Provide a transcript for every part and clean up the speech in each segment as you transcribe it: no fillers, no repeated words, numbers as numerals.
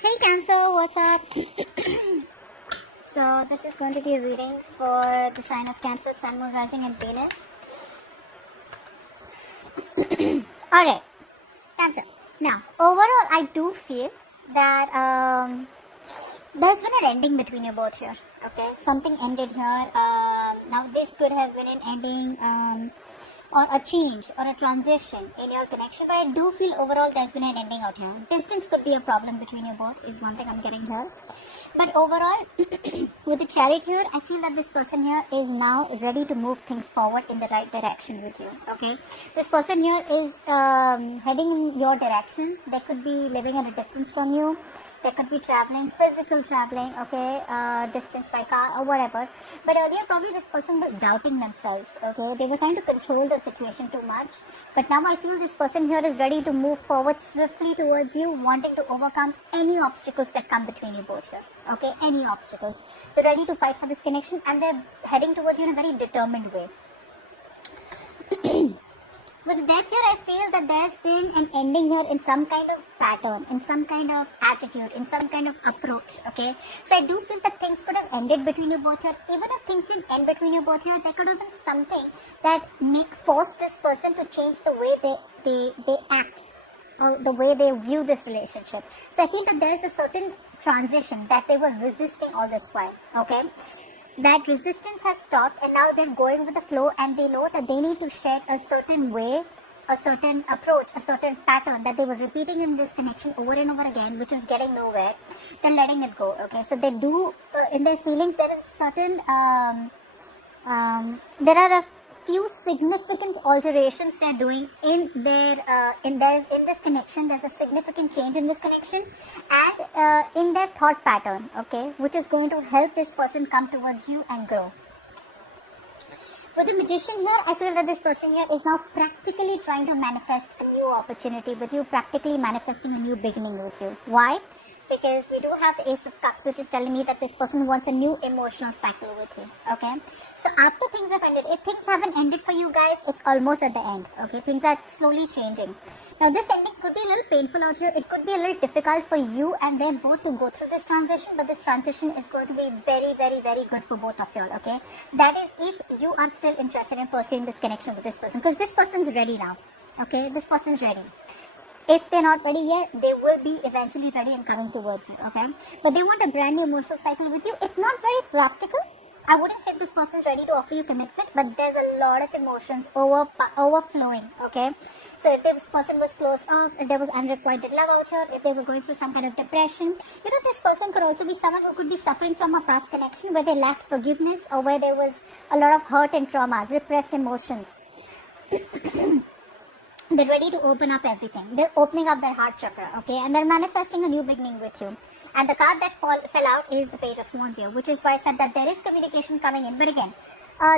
Hey Cancer, what's up? So this is going to be a reading for the sign of Cancer, Sun, Moon, Rising and Venus. Alright, Cancer. Now, overall I do feel that there's been an ending between you both here. Okay, something ended here. Now this could have been an ending or a change or a transition in your connection, but I do feel overall there's been an ending out here. Distance could be a problem between you both is one thing I'm getting here. But overall, with the Chariot here, I feel that this person here is now ready to move things forward in the right direction with you. Okay, this person here is heading in your direction. They could be living at a distance from you. They could be traveling, physical traveling, okay, distance by car or whatever. But earlier probably this person was doubting themselves, okay. They were trying to control the situation too much. But now I feel this person here is ready to move forward swiftly towards you, wanting to overcome any obstacles that come between you both here, okay, any obstacles. They're ready to fight for this connection and they're heading towards you in a very determined way. With the death here, I feel that there's been an ending here in some kind of pattern, in some kind of attitude, in some kind of approach, okay? So I do feel that things could have ended between you both here. Even if things didn't end between you both here, there could have been something that forced this person to change the way they act, or the way they view this relationship. So I feel that there's a certain transition that they were resisting all this while, okay? That resistance has stopped and now they're going with the flow and they know that they need to shed a certain way, a certain approach, a certain pattern that they were repeating in this connection over and over again, which is getting nowhere. They're letting it go, okay? So they do, in their feelings, there is certain, there are a few significant alterations they're doing in this connection. There's a significant change in this connection and in their thought pattern, okay, which is going to help this person come towards you and grow. With the Magician here, I feel that this person here is now practically trying to manifest a new opportunity with you, practically manifesting a new beginning with you. Why? Because we do have the Ace of Cups, which is telling me that this person wants a new emotional cycle with you, okay? So after things have ended, if things haven't ended for you guys, it's almost at the end, okay? Things are slowly changing. Now this ending could be a little painful out here. It could be a little difficult for you and them both to go through this transition, but this transition is going to be very, very, very good for both of you all, okay? That is if you are still interested in pursuing this connection with this person, because this person is ready now, okay? This person is ready. If they're not ready yet, they will be eventually ready and coming towards you, okay? But they want a brand new emotional cycle with you. It's not very practical. I wouldn't say this person is ready to offer you commitment, but there's a lot of emotions overflowing, okay? So if this person was closed off, if there was unrequited love out here, if they were going through some kind of depression, you know, this person could also be someone who could be suffering from a past connection where they lacked forgiveness or where there was a lot of hurt and trauma, repressed emotions. They're ready to open up everything. They're opening up their heart chakra, okay? And they're manifesting a new beginning with you. And the card that fell out is the Page of Wands here, which is why I said that there is communication coming in. But again,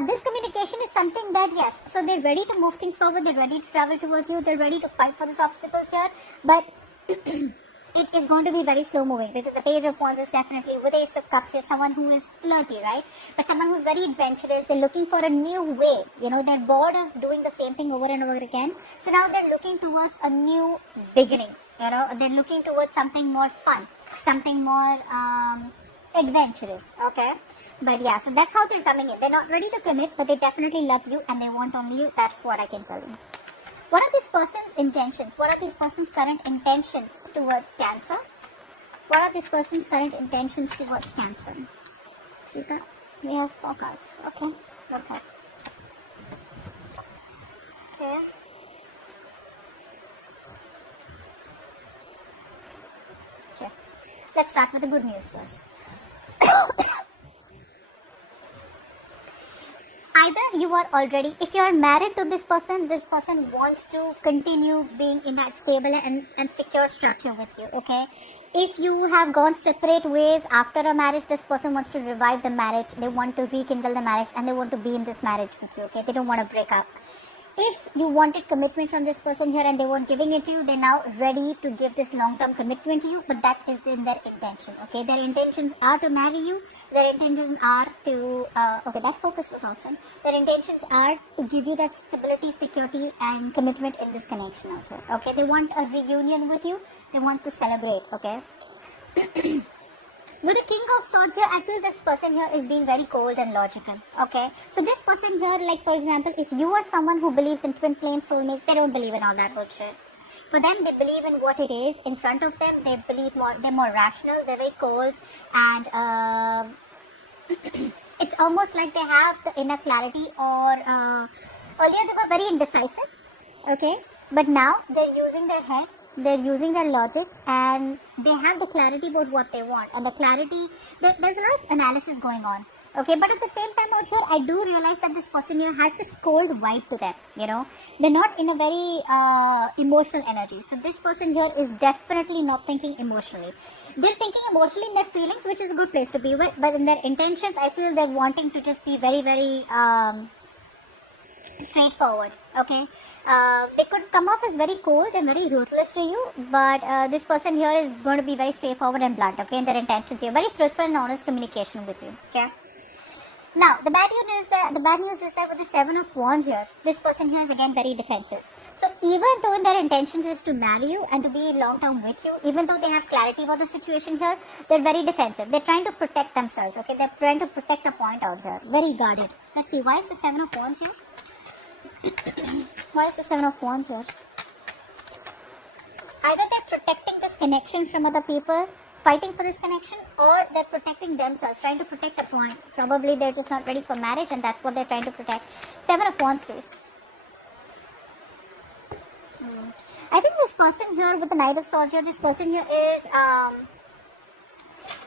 this communication is something that, yes, so they're ready to move things forward. They're ready to travel towards you. They're ready to fight for these obstacles here. But it is going to be very slow moving because the Page of Wands is definitely, with Ace of Cups, you're someone who is flirty, right? But someone who's very adventurous. They're looking for a new way. You know, they're bored of doing the same thing over and over again. So now they're looking towards a new beginning. You know, they're looking towards something more fun, something more adventurous, okay? But yeah, so that's how they're coming in. They're not ready to commit, but they definitely love you and they want only you. That's what I can tell you. What are this person's intentions? What are this person's current intentions towards Cancer? What are this person's current intentions towards Cancer? We have 4 cards. Okay. Okay. Okay. Okay. Let's start with the good news first. Either you are already, if you are married to this person wants to continue being in that stable and secure structure with you, okay? If you have gone separate ways after a marriage, this person wants to revive the marriage. They want to rekindle the marriage and they want to be in this marriage with you, okay? They don't want to break up. If you wanted commitment from this person here and they weren't giving it to you, they're now ready to give this long-term commitment to you, but that is in their intention, okay? Their intentions are to marry you. Their intentions are to, okay, that focus was awesome. Their intentions are to give you that stability, security, and commitment in this connection, okay? They want a reunion with you. They want to celebrate, okay? With the King of Swords here, I feel this person here is being very cold and logical. Okay, so this person here, like for example, if you are someone who believes in twin flame soulmates, they don't believe in all that bullshit. For them, they believe in what it is in front of them. They believe more. They're more rational. They're very cold, and it's almost like they have the inner clarity. Or earlier they were very indecisive. Okay, but now they're using their head. They're using their logic, and they have the clarity about what they want. And the clarity, there's a lot of analysis going on. Okay, but at the same time out here, I do realize that this person here has this cold vibe to them. You know, they're not in a very emotional energy. So this person here is definitely not thinking emotionally. They're thinking emotionally in their feelings, which is a good place to be with. But in their intentions, I feel they're wanting to just be very, very straightforward. Okay, they could come off as very cold and very ruthless to you, but this person here is going to be very straightforward and blunt. Okay, in their intentions here, very truthful and honest communication with you. Okay. Now the bad news is that with the Seven of Wands here, this person here is again very defensive. So even though their intentions is to marry you and to be long term with you, even though they have clarity about the situation here, they're very defensive. They're trying to protect themselves. Okay, they're trying to protect a point out here. Very guarded. Let's see, why is the Seven of Wands here? Why is the Seven of Wands here? Either they're protecting this connection from other people, fighting for this connection, or they're protecting themselves, trying to protect a point. Probably they're just not ready for marriage, and that's what they're trying to protect. Seven of Wands, please. I think this person here with the Knight of Swords here, this person here is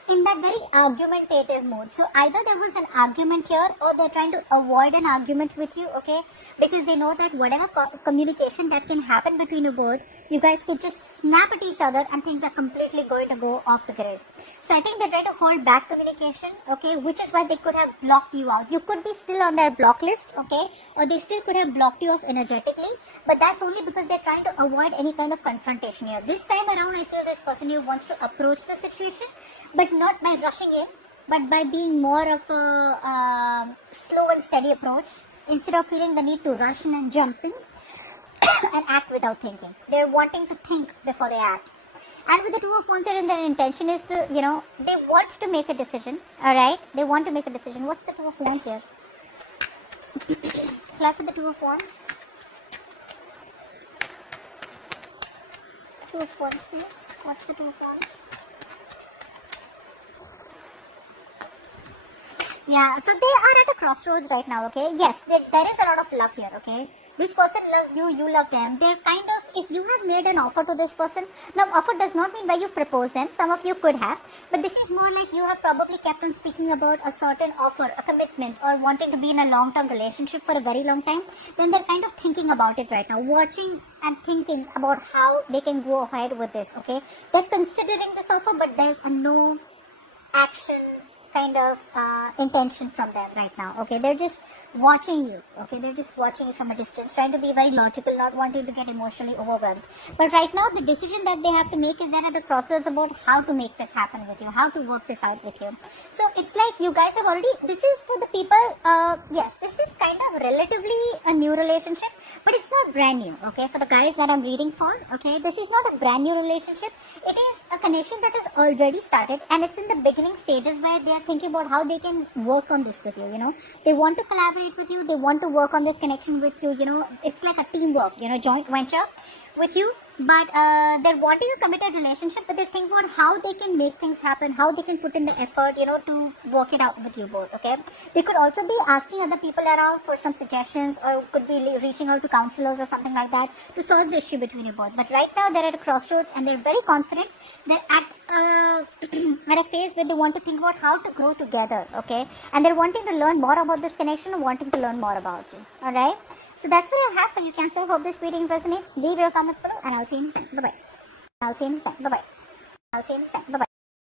in that very argumentative mood. So either there was an argument here, or they're trying to avoid an argument with you, okay? Because they know that whatever communication that can happen between you both, you guys could just snap at each other and things are completely going to go off the grid. So I think they're trying to hold back communication, okay? Which is why they could have blocked you out. You could be still on their block list, okay? Or they still could have blocked you off energetically, but that's only because they're trying to avoid any kind of confrontation here. This time around, I feel this person here wants to approach the situation, but not by rushing in, but by being more of a slow and steady approach, instead of feeling the need to rush in and jump in and act without thinking. They're wanting to think before they act. And with the Two of Wands here, their intention is to, you know, they want to make a decision, alright? They want to make a decision. What's the Two of Wands here? Flag with the Two of Wands. Two of Wands, please. What's the Two of Wands? Yeah, so they are at a crossroads right now, okay? Yes, there is a lot of love here, okay? This person loves you, you love them. They're kind of, if you have made an offer to this person, now offer does not mean where you propose them. Some of you could have, but this is more like you have probably kept on speaking about a certain offer, a commitment, or wanting to be in a long-term relationship for a very long time. Then they're kind of thinking about it right now, watching and thinking about how they can go ahead with this, okay? They're considering this offer, but there's a no action kind of intention from them right now, okay? They're just watching you, okay? They're just watching you from a distance, trying to be very logical, not wanting to get emotionally overwhelmed. But right now, the decision that they have to make is they're at a crossroads about how to make this happen with you, how to work this out with you. So it's like you guys have already, this is for the people, yes, this is kind of relatively a new relationship, but it's not brand new, okay? For the guys that I'm reading for, okay, this is not a brand new relationship. It is a connection that has already started, and it's in the beginning stages where they are thinking about how they can work on this with you, you know. They want to collaborate with you, they want to work on this connection with you, you know. It's like a teamwork, you know, joint venture with you, but they're wanting a committed relationship, but they're thinking about how they can make things happen, how they can put in the effort, you know, to work it out with you both, okay? They could also be asking other people around for some suggestions, or could be reaching out to counselors or something like that to solve the issue between you both. But right now they're at a crossroads and they're very confident. They're at at a phase where they want to think about how to grow together, okay? And they're wanting to learn more about this connection and wanting to learn more about you, alright? So that's what I have for you, Cancer. Hope this reading resonates. Leave your comments below and I'll see you in a second. Bye-bye. I'll see you in a second. Bye-bye. I'll see you in a second. Bye-bye.